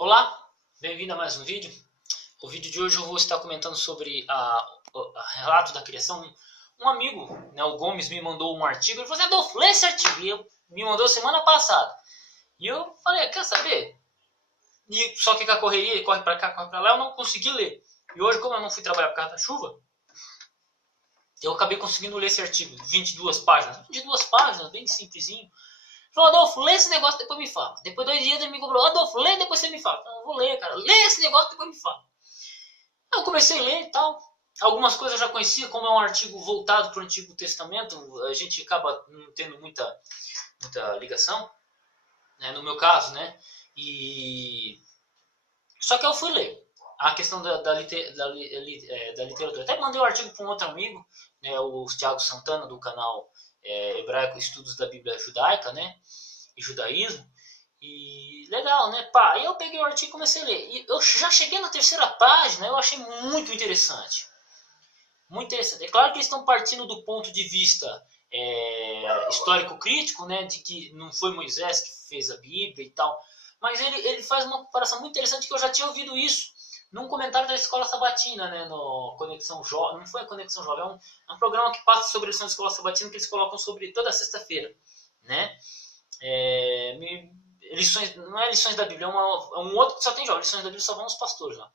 Olá, bem-vindo a mais um vídeo. O vídeo de hoje eu vou estar comentando sobre a relato da criação. Um amigo, né, o Gomes, me mandou um artigo. Ele falou assim: Adolfo, lê esse artigo. E me mandou semana passada. E eu falei: quer saber? Só que com a correria, ele corre para cá, corre para lá, eu não consegui ler. E hoje, como eu não fui trabalhar por causa da chuva, eu acabei conseguindo ler esse artigo, 22 páginas. 22 páginas, bem simplesinho. Falou: Adolfo, lê esse negócio, depois me fala. Depois 2 dias ele me cobrou: Adolfo, lê, depois você me fala. Então, eu vou ler, cara. Lê esse negócio, depois me fala. Eu comecei a ler e tal. Algumas coisas eu já conhecia, como é um artigo voltado para o Antigo Testamento, a gente acaba não tendo muita ligação, né, no meu caso, né? Só que eu fui ler a questão da literatura. Até mandei o artigo para um outro amigo, né, o Thiago Santana, do canal Hebraico Estudos da Bíblia Judaica, né? E Judaísmo. E legal, né? Pá, aí eu peguei o artigo e comecei a ler. E eu já cheguei na terceira página, eu achei muito interessante. Muito interessante. É claro que eles estão partindo do ponto de vista histórico-crítico, né? De que não foi Moisés que fez a Bíblia e tal. Mas ele faz uma comparação muito interessante, que eu já tinha ouvido isso num comentário da Escola Sabatina, né? No Conexão Jovem. Não foi a Conexão Jovem, é um programa que passa sobre a lição da Escola Sabatina, que eles colocam sobre toda sexta-feira, né? Lições, não é lições da Bíblia, é um outro que só tem jovens. Lições da Bíblia só vão os pastores lá.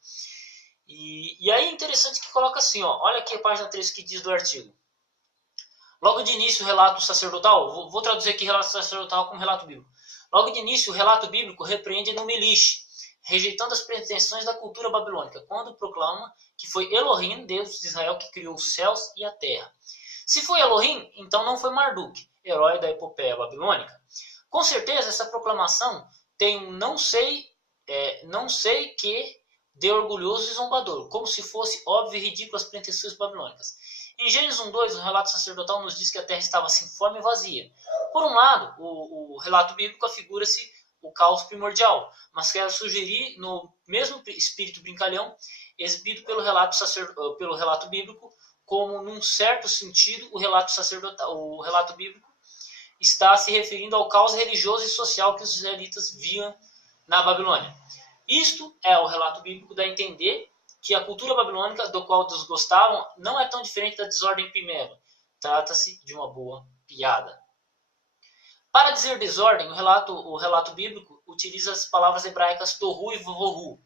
E aí é interessante que coloca assim, ó, olha aqui a página 3 que diz do artigo. Logo de início o relato sacerdotal, vou traduzir aqui relato sacerdotal como relato bíblico. Logo de início o relato bíblico repreende Enumelish, rejeitando as pretensões da cultura babilônica, quando proclama que foi Elohim, Deus de Israel, que criou os céus e a terra. Se foi Elohim, então não foi Marduk, herói da epopeia babilônica. Com certeza, essa proclamação tem um não sei que de orgulhoso e zombador, como se fosse óbvio e ridículo as pretensões babilônicas. Em Gênesis 1:2, o relato sacerdotal nos diz que a terra estava sem forma e vazia. Por um lado, o relato bíblico afigura-se o caos primordial, mas quero sugerir, no mesmo espírito brincalhão, exibido pelo relato bíblico, como, num certo sentido, o relato bíblico está se referindo ao caos religioso e social que os israelitas viam na Babilônia. Isto é o relato bíblico, dá a entender que a cultura babilônica, do qual eles gostavam, não é tão diferente da desordem primeira. Trata-se de uma boa piada. Para dizer desordem, o relato bíblico utiliza as palavras hebraicas tohu e vavohu.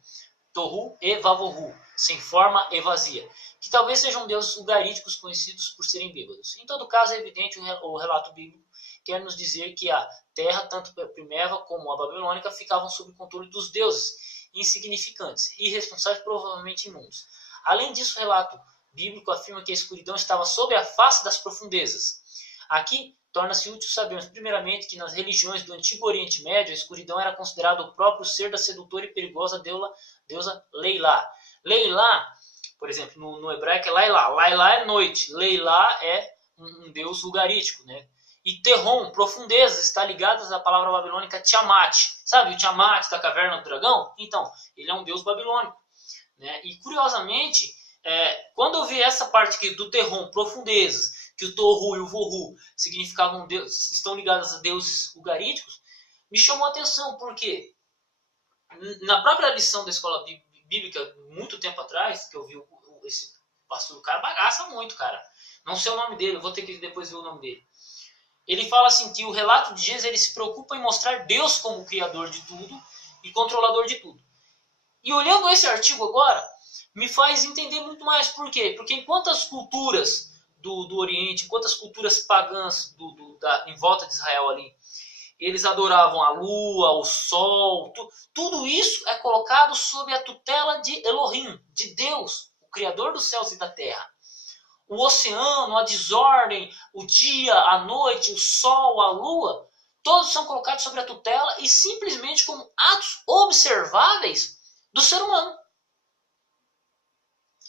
Tohu e vavohu, sem forma e vazia, que talvez sejam deuses ugaríticos conhecidos por serem bêbados. Em todo caso, é evidente o relato bíblico quer nos dizer que a terra, tanto a primeva como a babilônica, ficavam sob o controle dos deuses, insignificantes, irresponsáveis, provavelmente imundos. Além disso, o relato bíblico afirma que a escuridão estava sob a face das profundezas. Aqui, torna-se útil sabermos, primeiramente, que nas religiões do Antigo Oriente Médio, a escuridão era considerada o próprio ser da sedutora e perigosa deusa Leilá. Leilá, por exemplo, no hebraico é Lailá. Lailá é noite. Leilá é um deus ugarítico, né? E Terron, profundezas, está ligado à palavra babilônica Tiamat. Sabe o Tiamat da caverna do dragão? Então, ele é um deus babilônico, né? E curiosamente, quando eu vi essa parte aqui do Terron, profundezas, que o Tohu e o Vohu significavam deus, estão ligados a deuses ugaríticos, me chamou a atenção, porque na própria lição da escola bíblica, muito tempo atrás, que eu vi esse pastor, o cara bagaça muito, cara. Não sei o nome dele, eu vou ter que depois ver o nome dele. Ele fala assim que o relato de Gênesis ele se preocupa em mostrar Deus como criador de tudo e controlador de tudo. E olhando esse artigo agora, me faz entender muito mais. Por quê? Porque enquanto as culturas do Oriente, enquanto as culturas pagãs em volta de Israel ali, eles adoravam a lua, o sol, tudo isso é colocado sob a tutela de Elohim, de Deus, o Criador dos céus e da terra. O oceano, a desordem, o dia, a noite, o sol, a lua, todos são colocados sob a tutela e simplesmente como atos observáveis do ser humano.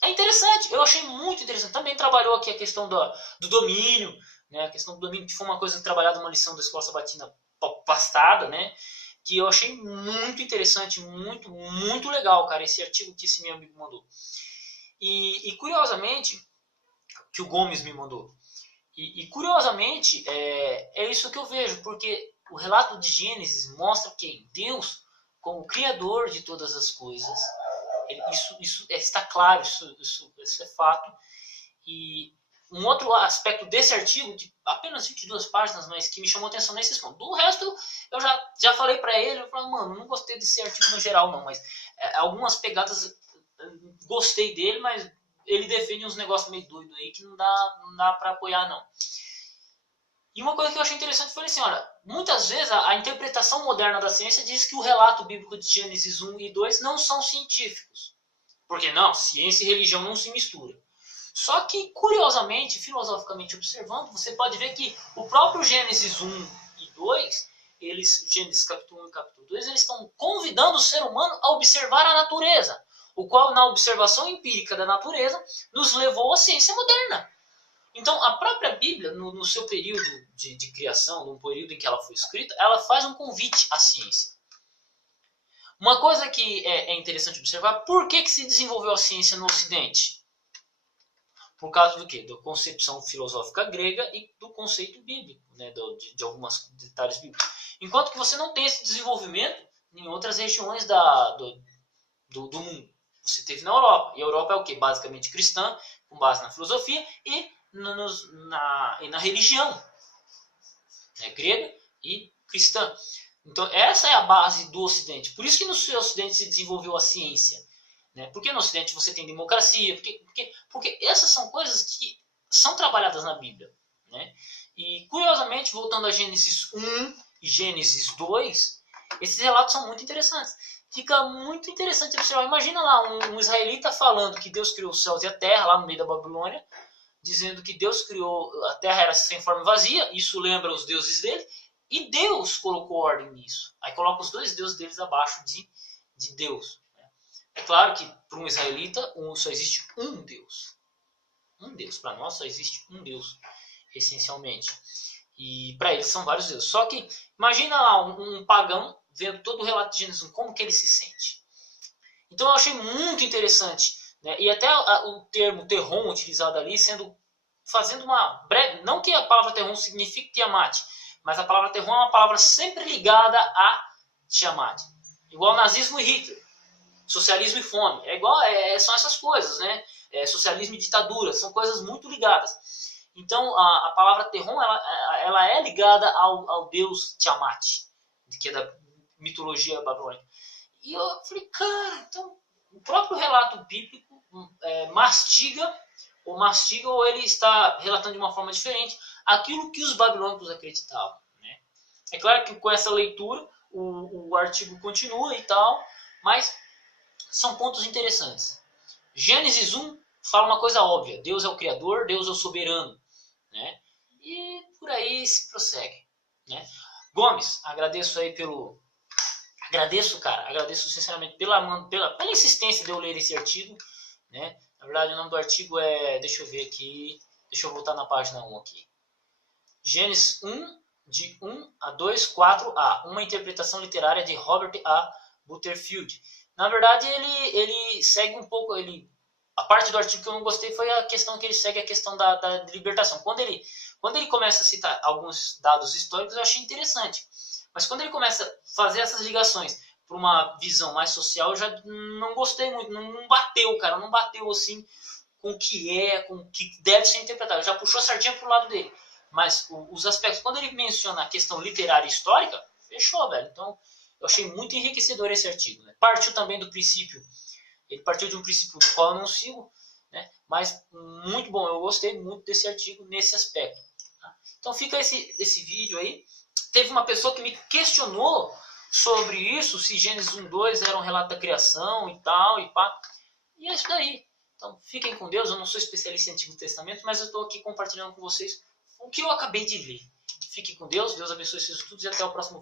É interessante, eu achei muito interessante. Também trabalhou aqui a questão do domínio, né? A questão do domínio, que foi uma coisa trabalhada numa lição da Escola Sabatina passada, né? Que eu achei muito interessante, muito, muito legal, cara, esse artigo que esse meu amigo mandou. E curiosamente, que o Gomes me mandou. E curiosamente, é isso que eu vejo, porque o relato de Gênesis mostra que Deus como Criador de todas as coisas. Isso está claro, isso é fato. E um outro aspecto desse artigo, de apenas 22 páginas, mas que me chamou atenção nesses pontos. Do resto, eu já falei para ele, eu falei, mano, não gostei desse artigo no geral não, mas algumas pegadas gostei dele, mas ele defende uns negócios meio doidos aí que não dá para apoiar não. E uma coisa que eu achei interessante foi assim, olha, muitas vezes a interpretação moderna da ciência diz que o relato bíblico de Gênesis 1 e 2 não são científicos. Porque não, ciência e religião não se misturam. Só que, curiosamente, filosoficamente observando, você pode ver que o próprio Gênesis 1 e 2, Gênesis capítulo 1 e capítulo 2, eles estão convidando o ser humano a observar a natureza, o qual, na observação empírica da natureza, nos levou à ciência moderna. Então, a própria Bíblia, no seu período de criação, no período em que ela foi escrita, ela faz um convite à ciência. Uma coisa que é interessante observar, por que se desenvolveu a ciência no Ocidente? Por causa do quê? Da concepção filosófica grega e do conceito bíblico, né? de alguns detalhes bíblicos. Enquanto que você não tem esse desenvolvimento em outras regiões do mundo. Você teve na Europa. E a Europa é o quê? Basicamente cristã, com base na filosofia e na religião, né? Grega e cristã. Então, essa é a base do Ocidente. Por isso que no Ocidente se desenvolveu a ciência. Né? Porque no Ocidente você tem democracia. Porque essas são coisas que são trabalhadas na Bíblia. Né? E, curiosamente, voltando a Gênesis 1 e Gênesis 2, esses relatos são muito interessantes. Fica muito interessante observar. Imagina lá um israelita falando que Deus criou os céus e a terra, lá no meio da Babilônia, dizendo que Deus criou, a terra era sem forma e vazia, isso lembra os deuses dele, e Deus colocou ordem nisso. Aí coloca os dois deuses deles abaixo de Deus. É claro que para um israelita só existe um Deus. Um Deus. Para nós só existe um Deus, essencialmente. E para eles são vários deuses. Só que imagina lá um pagão vendo todo o relato de Gênesis 1, como que ele se sente. Então eu achei muito interessante. Né? E até o termo Terron utilizado ali, fazendo uma breve... Não que a palavra Terron signifique Tiamat, mas a palavra Terron é uma palavra sempre ligada a Tiamat. Igual nazismo e Hitler. Socialismo e fome. São essas coisas, né? Socialismo e ditadura. São coisas muito ligadas. Então, a palavra Terron, ela é ligada ao deus Tiamat, que é da mitologia babilônica. E eu falei, cara, então, o próprio relato bíblico mastiga ou ele está relatando de uma forma diferente aquilo que os babilônicos acreditavam. Né? É claro que com essa leitura, o artigo continua e tal, mas são pontos interessantes. Gênesis 1 fala uma coisa óbvia. Deus é o Criador, Deus é o soberano. Né? E por aí se prossegue. Né? Gomes, agradeço aí Agradeço sinceramente pela insistência de eu ler esse artigo. Né? Na verdade, o nome do artigo é... Deixa eu ver aqui. Deixa eu voltar na página 1 aqui. Gênesis 1, de 1 a 2, 4a. Uma interpretação literária de Robert A. Butterfield. Na verdade, ele segue um pouco... A parte do artigo que eu não gostei foi a questão que ele segue a questão da libertação. Quando ele começa a citar alguns dados históricos, eu achei interessante. Mas quando ele começa a fazer essas ligações para uma visão mais social, eu já não gostei muito. Não bateu, cara. Não bateu assim com o que deve ser interpretado. Já puxou a sardinha para o lado dele. Mas os aspectos, quando ele menciona a questão literária e histórica, fechou, velho. Então, eu achei muito enriquecedor esse artigo. Né? Partiu também do princípio. Ele partiu de um princípio do qual eu não sigo. Né? Mas muito bom. Eu gostei muito desse artigo nesse aspecto. Tá? Então, fica esse vídeo aí. Teve uma pessoa que me questionou sobre isso, se Gênesis 1, 2 era um relato da criação e tal, e pá. E é isso daí. Então, fiquem com Deus. Eu não sou especialista em Antigo Testamento, mas eu estou aqui compartilhando com vocês o que eu acabei de ler. Fiquem com Deus. Deus abençoe seus estudos e até o próximo vídeo.